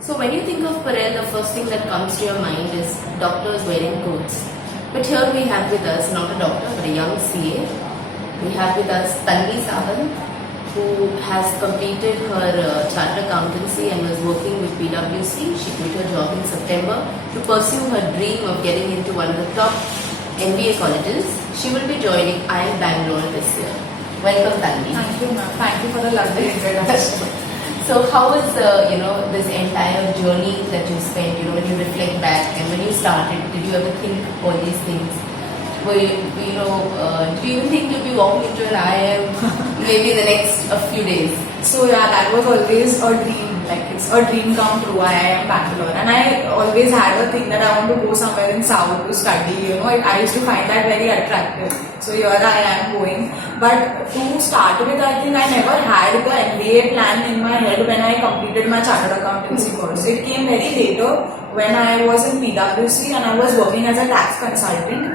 So when you think of Parel, the first thing that comes to your mind is doctors wearing coats. But here we have with us not a doctor but a young CA. We have with us Tanvi Sawant, who has completed her chartered accountancy and was working with PwC. She quit her job in September to pursue her dream of getting into one of the top MBA colleges. She will be joining IIM Bangalore this year. Welcome, Tanvi. Thank you, ma'am. Thank you for the lovely introduction. So how was this entire journey that you spent? When you reflect back and when you started, did you ever think all these things? Were you, do you even think you'll be walking into an IIM maybe in the next few days? So yeah, that was always a dream. Like it's a dream come true. IIM Bangalore, and I always had a thing that I want to go somewhere in South to study. I used to find that very attractive. So here I am going. But to start with, I think I never had the MBA plan in my head when I completed my chartered accountancy course. It came very later when I was in PwC and I was working as a tax consultant.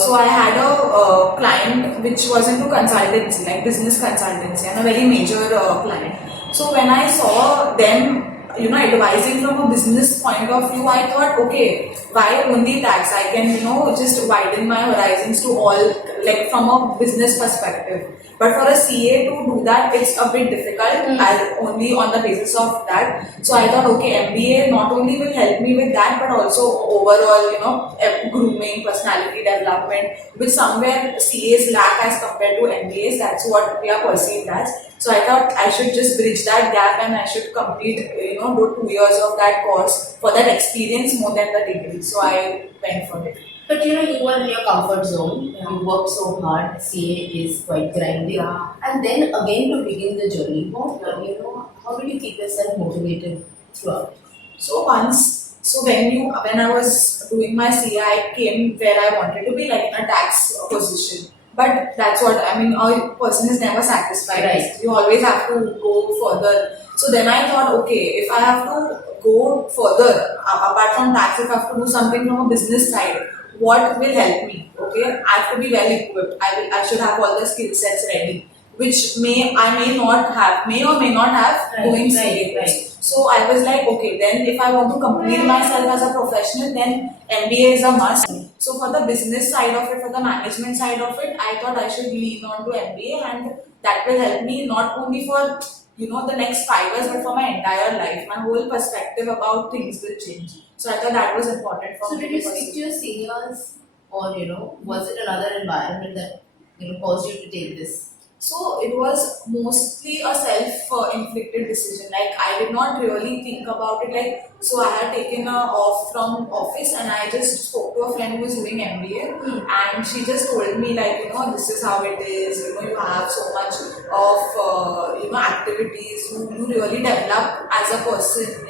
So I had a client which was into consultancy, like business consultancy, and a very major client. So when I saw them, advising from a business point of view, I thought, okay, why only tax? I can, just widen my horizons to all, like from a business perspective. But for a CA to do that, it's a bit difficult, as only on the basis of that. So I thought, okay, MBA not only will help me with that, but also overall, grooming, personality development, which somewhere CAs lack as compared to MBAs. That's what we are perceived as. So I thought I should just bridge that gap and I should complete, do 2 years of that course for that experience more than the degree. So I went for it. But you were in your comfort zone. Yeah. You worked so hard. CA is quite grinding. Yeah. And then again to begin the journey, how did you keep yourself motivated throughout? So when I was doing my CA, I came where I wanted to be, like in a tax position. But that's what a person is never satisfied. Right. You always have to go further. So then I thought, okay, if I have to go further, apart from tax, if I have to do something from a business side, what will help me? Okay, I have to be well equipped. I should have all the skill sets ready, which may or may not have doing CA. Right. So I was like, okay, then if I want to complete myself as a professional, then MBA is a must. So for the business side of it, for the management side of it, I thought I should lean on to MBA, and that will help me not only for the next 5 years, but for my entire life. My whole perspective about things will change. So I thought that was important for me. So did you speak to your seniors, or was it another environment that caused you to take this? So it was mostly a self-inflicted decision. Like I did not really think about it. So I had taken off from office and I just spoke to a friend who was doing MBA, and she just told me this is how it is. You have so much of activities. You really develop as a person.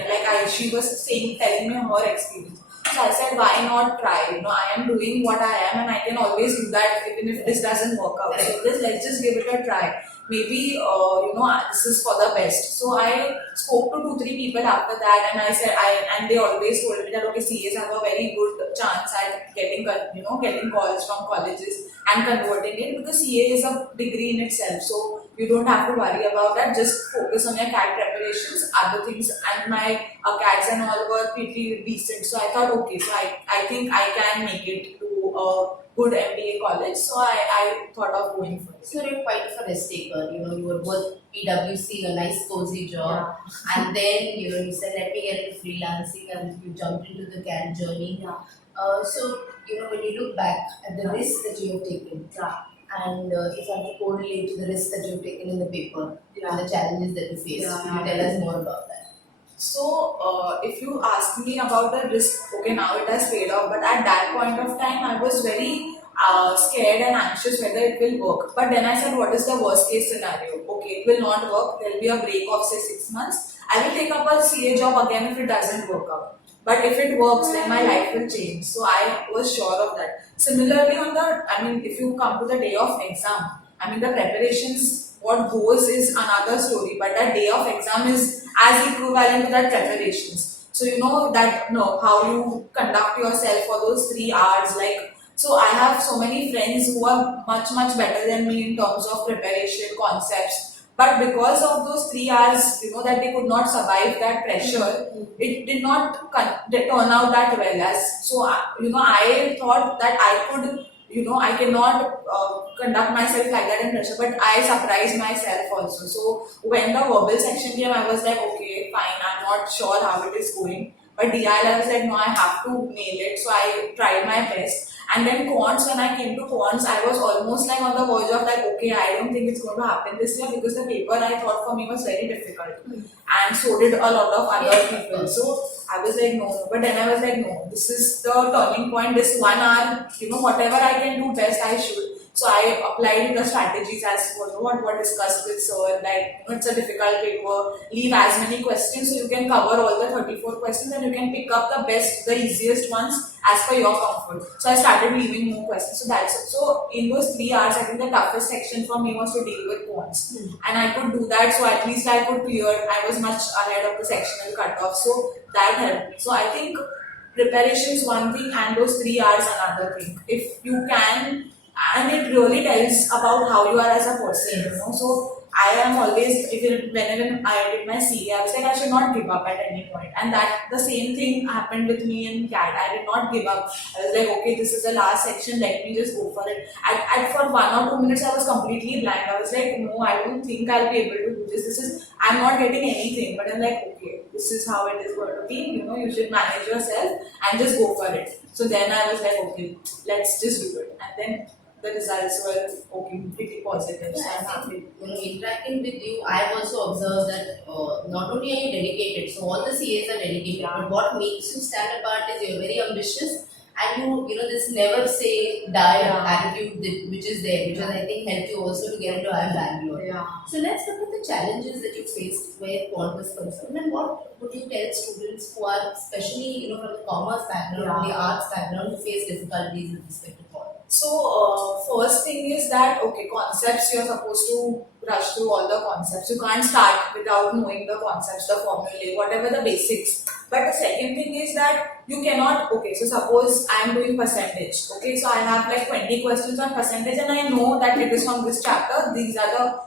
She was telling me her experience. So I said, why not try? I am doing what I am and I can always do that even if this doesn't work out. So let's just give it a try. Maybe, this is for the best. So I spoke to 2-3 people after that, and I said, and they always told me that, okay, CAs have a very good chance at getting calls from colleges and converting it, because CA is a degree in itself. So you don't have to worry about that. Just focus on your CAT preparations, other things, and my CATs and all were pretty decent. So I thought, okay, so I think I can make it to a good MBA college. So I thought of going for it. So you're quite a risk taker. You were both PwC, a nice cozy job, and then you said, let me get into freelancing, and you jumped into the CAT journey. So when you look back at the risks that you have taken, and if I have to correlate to the risks that you've taken in the paper, and the challenges that you faced, can you tell us more about that? So, if you ask me about the risk, okay, now it has paid off, but at that point of time, I was very scared and anxious whether it will work. But then I said, what is the worst case scenario? Okay, it will not work, there will be a break of say 6 months. I will take up a CA job again if it doesn't work out. But if it works, then my life will change. So I was sure of that. Similarly, if you come to the day of exam, the preparations, what goes is another story, but that day of exam is as equivalent to that preparations. So how you conduct yourself for those 3 hours. So I have so many friends who are much better than me in terms of preparation, concepts, But because of those 3 hours, that they could not survive that pressure, it did not turn out that well. I thought that I could, I cannot conduct myself like that in pressure, but I surprised myself also. So when the verbal section came, I was like, okay, fine, I'm not sure how it is going. But DIL, I was like, no, I have to nail it. So I tried my best. And then Quants, when I came to Quants, I was almost like on the verge of like, okay, I don't think it's going to happen this year, because the paper I thought for me was very difficult. And so did a lot of other people. So I was like, no. But then I was like, no, this is the turning point. This 1 hour, whatever I can do best, I should. So I applied the strategies as what discussed with sir. Like, it's a difficult paper. Leave as many questions so you can cover all the 34 questions, and you can pick up the easiest ones as per your comfort. So I started leaving more questions. So that's it. So in those 3 hours, I think the toughest section for me was to deal with points. And I could do that. So at least I could clear. I was much ahead of the sectional cutoff. So that helped me. So I think preparation is one thing, and those 3 hours another thing. If you can, and it really tells about how you are as a person, So I am always, whenever I did my CA, I was like, I should not give up at any point. And that the same thing happened with me in CAT. I did not give up. I was like, okay, this is the last section, let me just go for it. For 1 or 2 minutes, I was completely blank. I was like, no, I don't think I'll be able to do this. I'm not getting anything. But I'm like, okay, this is how it is going to be. You should manage yourself and just go for it. So then I was like, okay, let's just do it. And then the results were pretty positive. So I'm happy. Interacting with you, I've also observed that not only are you dedicated, so all the CAs are dedicated, but what makes you stand apart is you're very ambitious, and this never say die attitude which is there, which I think helped you also to get into IIM Bangalore. Yeah. So let's look at the challenges that you faced where Quant was concerned, and what would you tell students who are especially from the commerce background, from the arts background, who face difficulties with respect to Quant? So, first thing is that, concepts, you're supposed to rush through all the concepts. You can't start without knowing the concepts, the formulae, whatever the basics. But the second thing is that you cannot, so suppose I'm doing percentage, so I have like 20 questions on percentage, and I know that it is from this chapter, these are the,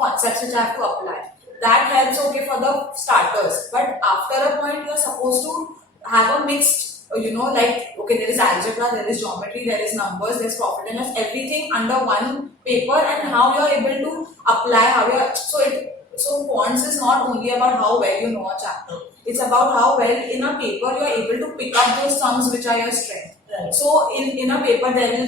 concepts which I have to apply. That helps, for the starters. But after a point, you're supposed to have a mixed, there is algebra, there is geometry, there is numbers, there's profit and loss, everything under one paper, and how you're able to apply, so Quants is not only about how well you know a chapter, it's about how well in a paper you're able to pick up those sums which are your strength. Right. So in a paper there will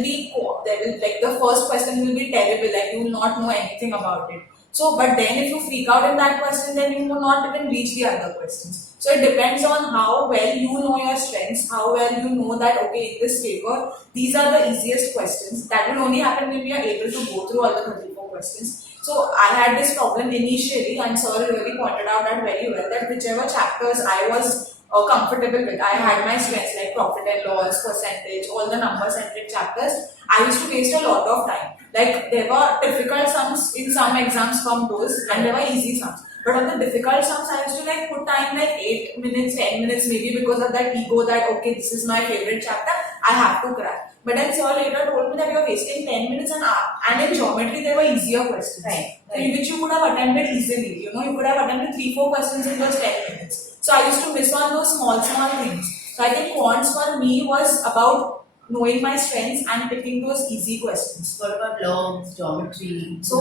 like the first question will be terrible, like you will not know anything about it. So, but then if you freak out in that question, then you will not even reach the other questions. So it depends on how well you know your strengths, how well you know that, in this paper, these are the easiest questions. That will only happen when we are able to go through all the 34 questions. So I had this problem initially, and sir really pointed out that very well, that whichever chapters I was comfortable with, I had my strengths like profit and loss, percentage, all the number-centric chapters. I used to waste a lot of time. Like, there were difficult sums in some exams from those, and there were easy sums. But on the difficult sums, I used to put time 8 minutes, 10 minutes, maybe because of that ego that, this is my favorite chapter, I have to crack. But then sir later told me that you are wasting 10 minutes and in geometry there were easier questions. Right. Which you could have attempted easily. You could have attempted 3-4 questions in those 10 minutes. So I used to miss on those small things. So I think Quants for me was about knowing my strengths and picking those easy questions. What about logs, geometry? That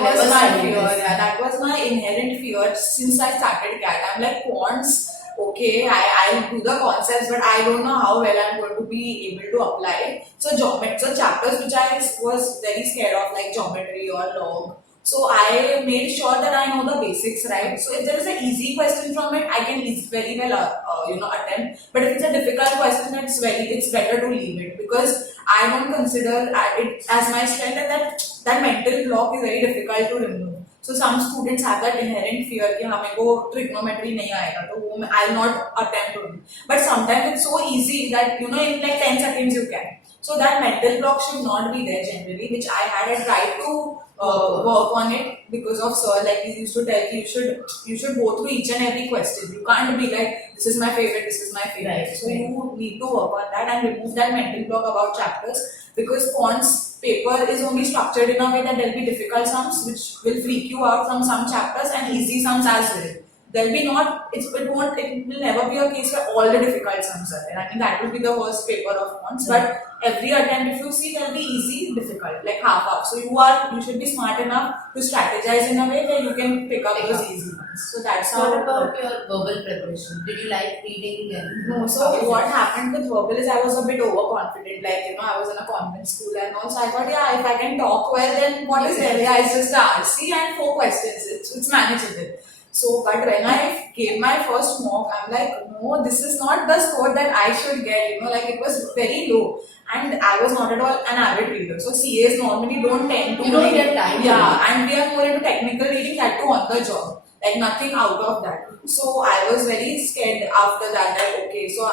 was my fear. Yeah, that was my inherent fear since I started CAT. I'm like, Quants, I'll do the concepts, but I don't know how well I'm going to be able to apply it. So chapters which I was very scared of, like geometry or log. So I made sure that I know the basics, right? So if there is an easy question from it, I can very well attempt. But if it's a difficult question, it's better to leave it, because I don't consider it as my strength, and that mental block is very difficult to remove. So some students have that inherent fear कि हमें को trigonometry नहीं आएगा, तो वो I'll not attempt to do. But sometimes it's so easy that in like 10 seconds you can. So that mental block should not be there generally, which I had tried to work on it because of sir. Like he used to tell you should go through each and every question. You can't be like, this is my favorite, this is my favorite. Right. So you need to work on that and remove that mental block about chapters, because Quants paper is only structured in a way that there'll be difficult sums which will freak you out from some chapters and easy sums as well. There'll be not, it will never be a case where all the difficult sums are there. I mean, that will be the worst paper of Quants. But every attempt, if you see, there'll be easy, difficult, like half. So you should be smart enough to strategize in a way where you can pick up those easy ones. So that's how. What about your verbal preparation? Did you like reading? No. So what happened with verbal is I was a bit overconfident. Like, I was in a convent school and all. So I thought, yeah, if I can talk well, then what is there? Yeah, it's just the RC and 4 questions. It's manageable. So, but when I gave my first mock, I'm like, no, this is not the score that I should get, like it was very low. And I was not at all an avid reader. So, CAs normally don't tend to. You don't get time. Yeah, and we are more into technical reading, that too on the job. Like nothing out of that. So, I was very scared after that, okay. So,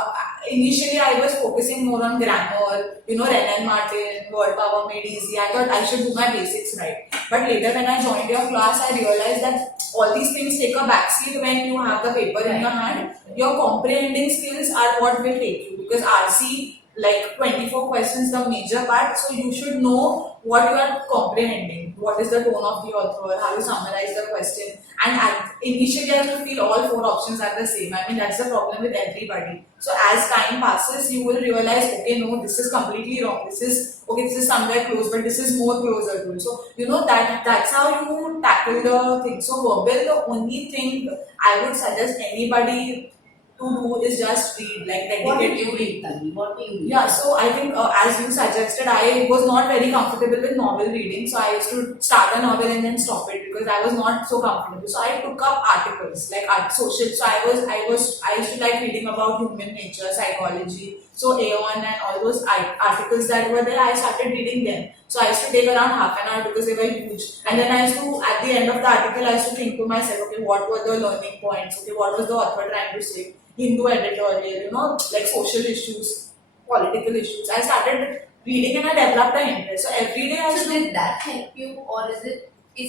initially I was focusing more on grammar, Renan Martin, word power made easy. I thought I should do my basics right. But later when I joined your class, I realized that all these things take a backseat when you have the paper in your hand. Your comprehending skills are what will take you, because RC, like 24 questions, the major part, so you should know what you are comprehending, what is the tone of the author, how you summarize the question, and initially I will feel all 4 options are the same. I mean, that's the problem with everybody. So as time passes, you will realize, okay, no, this is completely wrong, this is somewhere close, but this is more closer to it. So, that's how you tackle the thing. So verbal, the only thing I would suggest anybody to do is just read, like dedicate. What did you read, Tanvi? What do you read? Yeah, so I think as you suggested, I was not very comfortable with novel reading. So I used to start a novel and then stop it because I was not so comfortable. So I took up articles like social. So I used to like reading about human nature, psychology. So Aeon and all those articles that were there, I started reading them. So I used to take around half an hour because they were huge. And then I used to, at the end of the article, I used to think to myself, okay, what were the learning points? Okay, what was the author trying to say? Hindu editorial, like social issues, political issues. I started reading and I developed an interest. So every day I used So to. did that help you, or is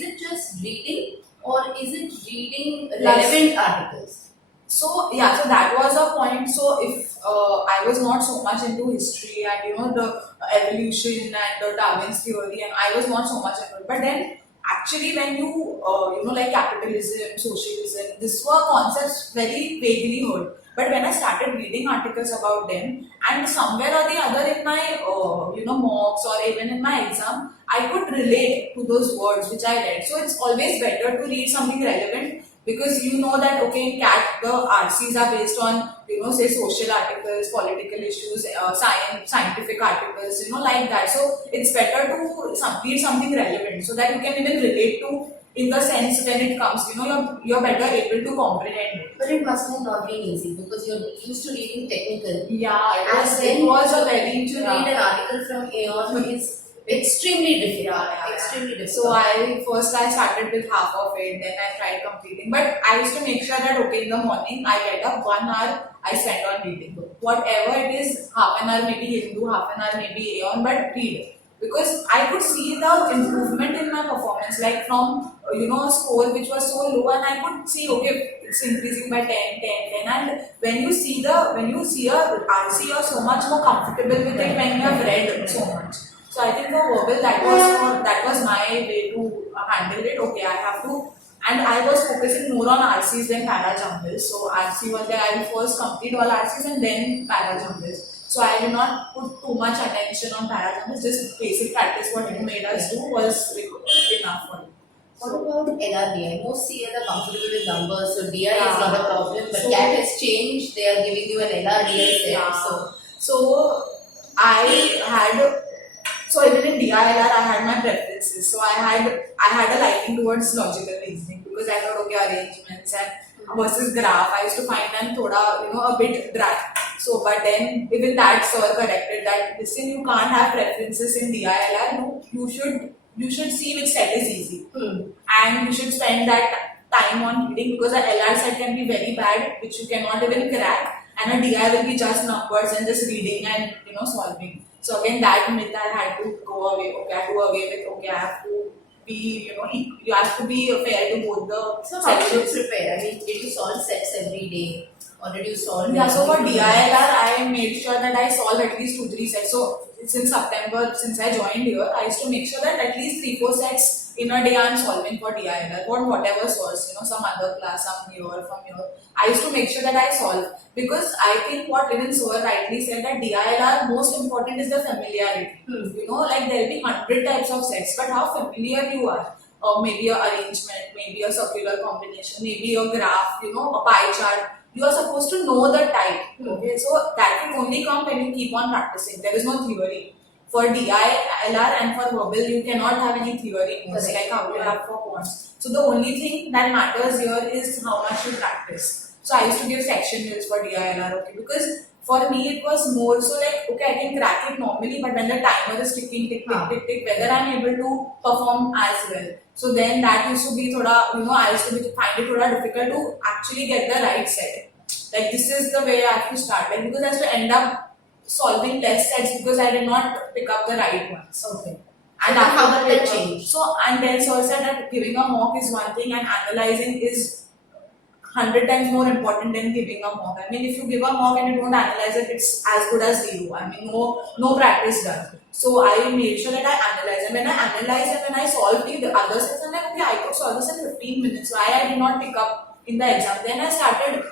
it just reading, or is it reading relevant articles? So that was a point. So if I was not so much into history and the evolution and the Darwin's theory, and I was not so much into it. But then actually when you like capitalism, socialism, these were concepts very vaguely heard. But when I started reading articles about them, and somewhere or the other in my mocks or even in my exam, I could relate to those words which I read. So it's always better to read something relevant, because you know that okay, in CAT the RCs are based on say social articles, political issues, scientific articles, like that. So it's better to read something relevant so that you can even relate to, in the sense when it comes, you're better able to comprehend it. But it must have not been easy because you're used to reading technical. Yeah, it was a very to yeah. read an article from Aeon is extremely difficult. Extremely difficult. So I started with half of it, then I tried completing. But I used to make sure that okay, in the morning I get up 1 hour I spend on reading. Whatever it is, half an hour maybe Hindu, half an hour maybe Aeon, but read. Because I could see the improvement in my performance, like from a score which was so low, and I could see okay, it's increasing by 10, 10, 10. And when you see a RC, you're so much more comfortable with it when you have read so much. So I think for verbal, that was my way to handle it. Okay, I have to, and I was focusing more on RCs than para jumbles. So RC was there, I will first complete all RCs and then para jumbles. So I did not put too much attention on para jumbles. Just basic practice, what you made us do was enough for me. What about LRDI? Most CAs are comfortable with numbers, so DI is not a problem. But So- CAT has changed. They are giving you an LRDI set. So I had. So even in DILR, I had my preferences. So I had a liking towards logical reasoning, because I thought okay, arrangements and versus graph, I used to find them a bit dry. So but then even that sir corrected that listen, you can't have preferences in DILR. No, you should see which set is easy, and you should spend that time on reading, because an LR set can be very bad, which you cannot even crack, and a DI will be just numbers and just reading and solving. So again, that myth I had to go away. Okay, I had to go away with okay, I have to be you have to be fair to both the. So how did you prepare? I mean, did you solve sets every day, or did you solve? Yeah, so for DILR, I made sure that I solve at least 2-3 sets. So since September, since I joined here, I used to make sure that at least 3-4 sets in a day I'm solving for DILR, or whatever source, some other class, some here, from here. I used to make sure that I solve, because I think what even Sir rightly said, that DILR most important is the familiarity. Like there'll be 100 types of sets, but how familiar you are. Maybe a arrangement, maybe a circular combination, maybe a graph, a pie chart. You are supposed to know the type. Okay, so that will only come when you keep on practicing. There is no theory. For DILR and for verbal, you cannot have any theory, like how you have for quants. So the only thing that matters here is how much you practice. So I used to give section drills for DILR, okay, because for me it was more so like, okay, I can crack it normally, but when the timer is ticking, tick, tick, tick, tick, whether I'm able to perform as well. So then that used to be I used to find it difficult to actually get the right set. Like this is the way I have to start, like because I have to end up solving test sets because I did not pick up the right ones. Okay. And So after how the did that paper, change? so and then Sir said that giving a mock is one thing and analyzing is 100 times more important than giving a mock. I mean, if you give a mock and you don't analyze it, it's as good as zero. I mean, no practice done. So I made sure that I analyze, and when I analyze and when I solve the other sets, I'm like, okay, I could solve this in 15 minutes. Why I did not pick up in the exam? Then I started,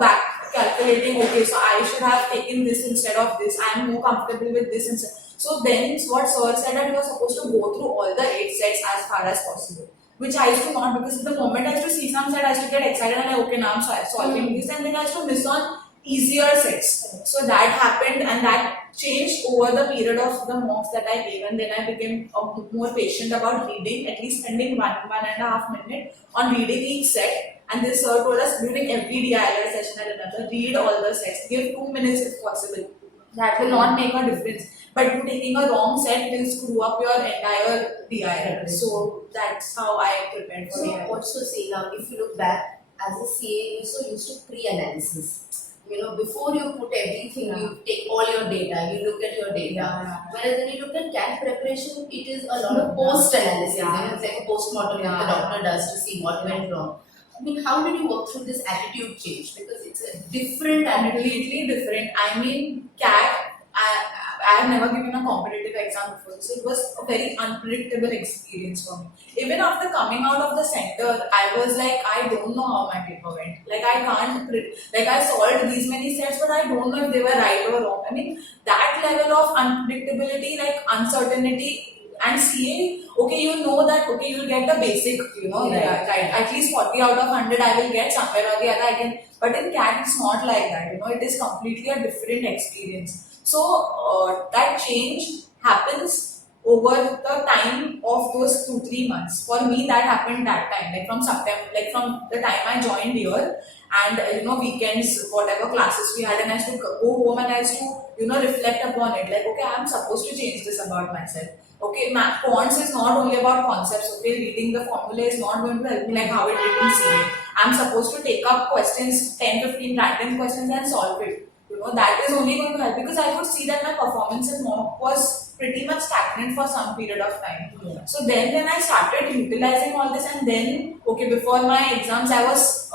back calculating. Okay, so I should have taken this instead of this. I'm more comfortable with this instead. So then, what Sir said that you are supposed to go through all the 8 sets as far as possible. Which I used to not, because the moment I used to see some set, I used to get excited and like, okay, now I'm solving this, and then I used to miss on easier sets. So that happened, and that changed over the period of the mocks that I gave, and then I became more patient about reading, at least spending 1.5 minutes on reading each set. And this Sir told us during every DILR session at another, read all the sets, give 2 minutes if possible. That will not make a difference. But you taking a wrong set will screw up your entire DILR. So that's how I prepared for So DILR. also say now, if you look back as a CA, you're so used to pre-analysis. Before you put everything, you take all your data, you look at your data. Whereas when you look at CAT preparation, it is a lot of post-analysis. It's like a post-mortem that the doctor does to see what went wrong. I mean, how did you work through this attitude change? Because it's a different attitude. Completely different. I mean, CAT, I have never given a competitive exam before, so it was a very unpredictable experience for me. Even after coming out of the center, I was like, I don't know how my paper went. Like, I can't, like, I solved these many sets, but I don't know if they were right or wrong. I mean, that level of unpredictability, like uncertainty, and CA, okay, you know that, okay, you'll get the basic, right. At least 40 out of 100 I will get somewhere or the other I can, but in CAT it's not like that, it is completely a different experience. So that change happens over the time of those 2-3 months. For me, that happened that time, like from September, like from the time I joined here, and weekends, whatever classes we had, and I used to go home and I used to reflect upon it, like, okay, I'm supposed to change this about myself. Okay, Quants is not only about concepts. Okay, reading the formula is not going to help me like how it did in CA. I'm supposed to take up questions, 10-15 random questions and solve it. That is only going to help, because I could see that my performance in mock was pretty much stagnant for some period of time. So then when I started utilizing all this, and then, okay, before my exams, I was,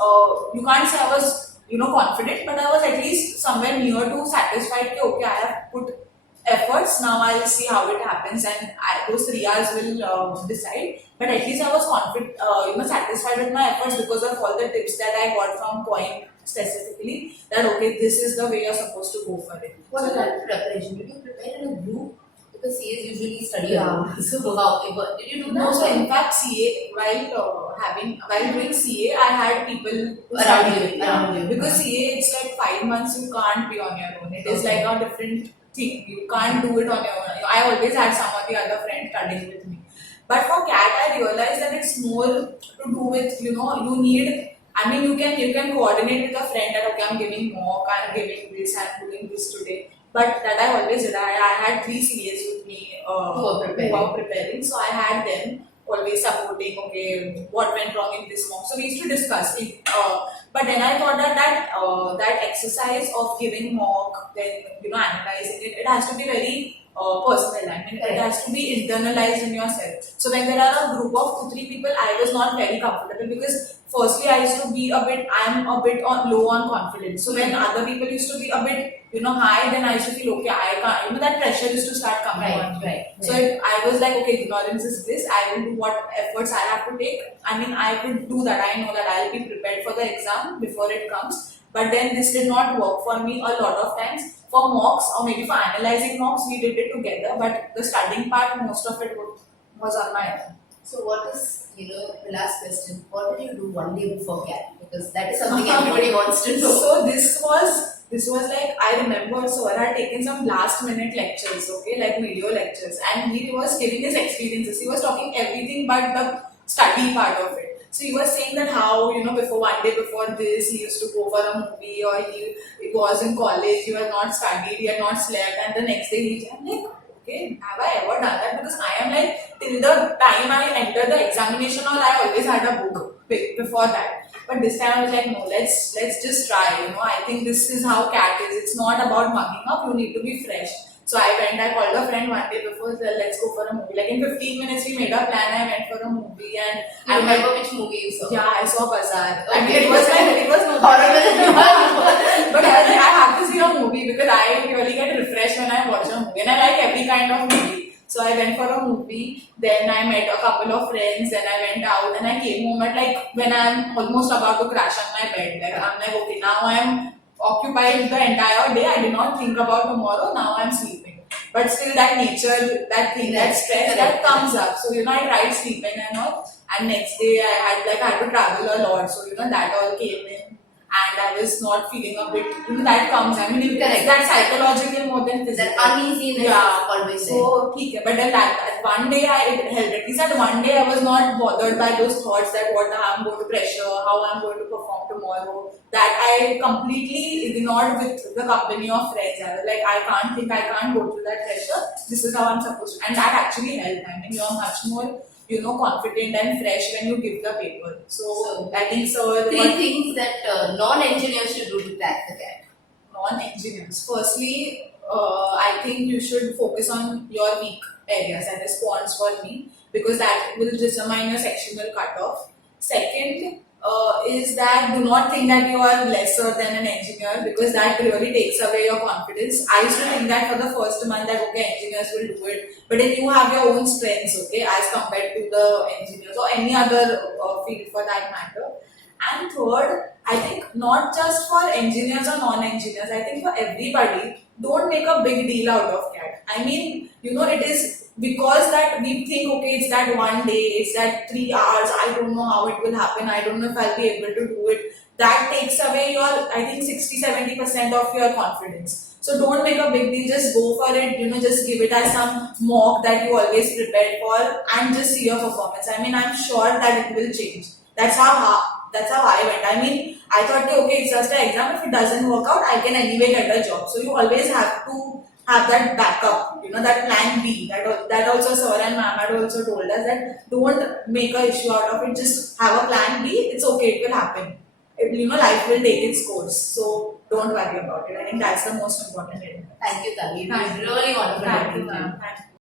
you can't say I was, confident, but I was at least somewhere near to satisfied. Okay, I have put efforts, now I'll see how it happens, and those 3 hours will decide. But at least I was confident, satisfied with my efforts because of all the tips that I got from Quoin specifically, that okay, this is the way you're supposed to go for it. What about preparation? Did you prepare in a group? Because CAs usually study alone. So how did you do that? No, so in fact, CA, while doing CA, I had people around you. Because CA, it's like 5 months you can't be on your own. It is like a different thing. You can't do it on your own. I always had some of the other friends studying with me. But for CAT, I realized that it's more to do with, you need, I mean, you can coordinate with a friend that, okay, I'm giving mock, I'm giving this, I'm doing this today. But that I always did. I had 3 CAs with me who were preparing. So I had them always supporting, okay, what went wrong in this mock. So we used to discuss it. But then I thought that exercise of giving mock, then analyzing it, it has to be very personal. I mean, it has to be internalized in yourself. So when there are a group of 2-3 people, I was not very comfortable because firstly I used to be I'm a bit low on confidence. So when other people used to be a bit, high, then I used to feel okay, I can't, that pressure used to start coming on me. Right. So I was like, okay, ignorance is this, I will do what efforts I have to take. I mean, I would do that. I know that I'll be prepared for the exam before it comes. But then this did not work for me a lot of times. For mocks or maybe for analyzing mocks, we did it together. But the studying part, most of it was on my own. So what is, the last question, what did you do one day before CAT? Because that is something everybody wants to know. So this was like, I remember Sir had taken some last minute lectures, okay, like video lectures, and he was giving his experiences. He was talking everything but the study part of it. So he was saying that how, before one day before this, he used to go for a movie, or he was in college, he was not studied, he had not slept, and the next day I'm like, okay, have I ever done that? Because I am like, till the time I entered the examination hall, I always had a book before that. But this time I was like, no, let's just try. I think this is how CAT is. It's not about mugging up. You need to be fresh. So I called a friend one day before, said, let's go for a movie. Like in 15 minutes, we made a plan. I went for a movie, and I remember which movie you saw. Yeah, I saw Podar. Okay. I mean, it was no horrible. But I have to see a movie because I really get refreshed when I watch a movie, and I like every kind of movie. So I went for a movie, then I met a couple of friends, then I went out, and I came home at like when I'm almost about to crash on my bed. Like I'm like, okay, now I'm occupied the entire day. I did not think about tomorrow. Now I'm sleeping. But still that nature, that thing, that stress, that comes up. So I tried sleeping and all. And next day I had to travel a lot. So that all came in. And I was not feeling a bit, that comes. I mean, it's that psychological more than physical. That uneasiness is always there. So, but then that one day I held it. At least that one day I was not bothered by those thoughts that what I'm going to pressure, how I'm going to perform tomorrow. That I completely ignored with the company of friends. I was like, I can't go through that pressure. This is how I'm supposed to. And that actually helped. I mean, you're much more confident and fresh when you give the paper. So I think so. Three things that non-engineers should do to crack the CAT. Non-engineers. Firstly, I think you should focus on your weak areas, that is Quants for me, because that will determine your sectional cutoff. Second, is that do not think that you are lesser than an engineer, because that really takes away your confidence. I used to think that for the first month that okay, engineers will do it, but then you have your own strengths, okay, as compared to the engineers or any other field for that matter. And third, I think not just for engineers or non-engineers, I think for everybody, don't make a big deal out of CAT. I mean, it is because that we think, okay, it's that one day, it's that 3 hours, I don't know how it will happen, I don't know if I'll be able to do it. That takes away your, I think 60-70% of your confidence. So don't make a big deal, just go for it, just give it as some mock that you always prepared for and just see your performance. I mean, I'm sure that it will change. That's how I went. I mean, I thought, okay, it's just an exam. If it doesn't work out, I can anyway get a job. So you always have to have that backup, that plan B. That also Sir and Ma'am had also told us that don't make a issue out of it. Just have a plan B. It's okay. It will happen. Life will take its course. So don't worry about it. I think that's the most important thing. Thank you, Tanvi. It was really wonderful. Thank you, ma'am. Thank you.